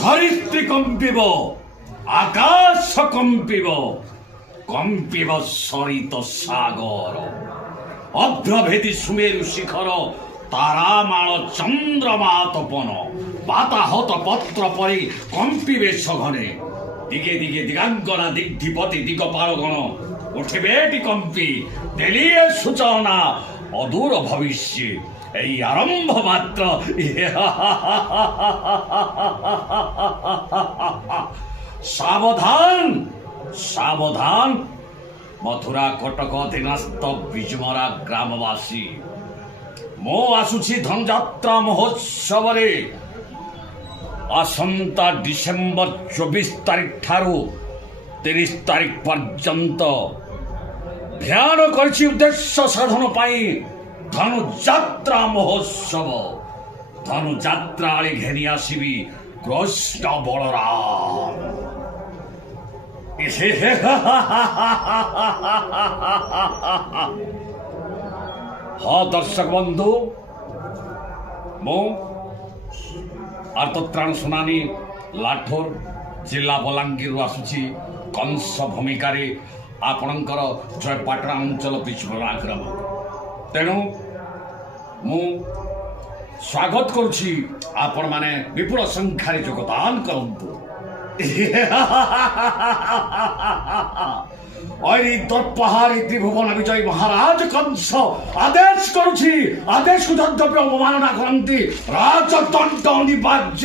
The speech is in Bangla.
ধরিত্রী কম্পিব, আকাশ কম্পিব, কম্পিব সরিত সাগর, অভ্রভেদী সুমেরু শিখর, তারামাল চন্দ্রমা তপন, বাতাহত পত্র পরি কম্পিবে সঘনে, দিকে দিকে দিগাঙ্গনা দিগ্ধিপতি দিগপালগণ, উঠিবে এটি কম্পি, তেলিয়ে সূচনা অদূর ভবিষ্যে, এই আরম্ভ মাত্র। সাবধান সাবধান, মথুরা কটক অধীনস্থ বিজমরা গ্রামবাসী, ମୁଁ ଆସୁଛି ଧନଯାତ୍ରା ମହୋତ୍ସବରେ ଆସନ୍ତା ଡିସେମ୍ବର 24 ତାରିଖ ଠାରୁ 30 ତାରିଖ ପର୍ଯ୍ୟନ୍ତ ଧ୍ୟାନ କରିଛି ଉଦ୍ଦେଶ୍ୟ ସାଧନ ପାଇଁ ଧନୁଯାତ୍ରା ମହୋତ୍ସବ। ଧନୁଯାତ୍ରା ଆଳି ଘେନି ଆସିବି କୃଷ୍ଣ ବଳରାମ। ହଁ ଦର୍ଶକ ବନ୍ଧୁ, ମୁଁ ଆର୍ତ୍ତତ୍ରାଣ ଶୁଣାନି ଲାଠୋର ଜିଲ୍ଲା ବଲାଙ୍ଗୀରରୁ ଆସୁଛି କଂସ ଭୂମିକାରେ ଆପଣଙ୍କର ଜୟପାଟଣା ଅଞ୍ଚଳ ବିଜମରା ଗ୍ରାମ। ତେଣୁ ମୁଁ ସ୍ୱାଗତ କରୁଛି, ଆପଣମାନେ ବିପୁଳ ସଂଖ୍ୟାରେ ଯୋଗଦାନ କରନ୍ତୁ। দর্পহারী ত্রিভুবন বিজয়ী মহারাজ কংস আদেশ করুছি, আদেশକୁ যদ্যপি অবমাননা କରନ୍ତି রাজদণ্ড অনিবার্য।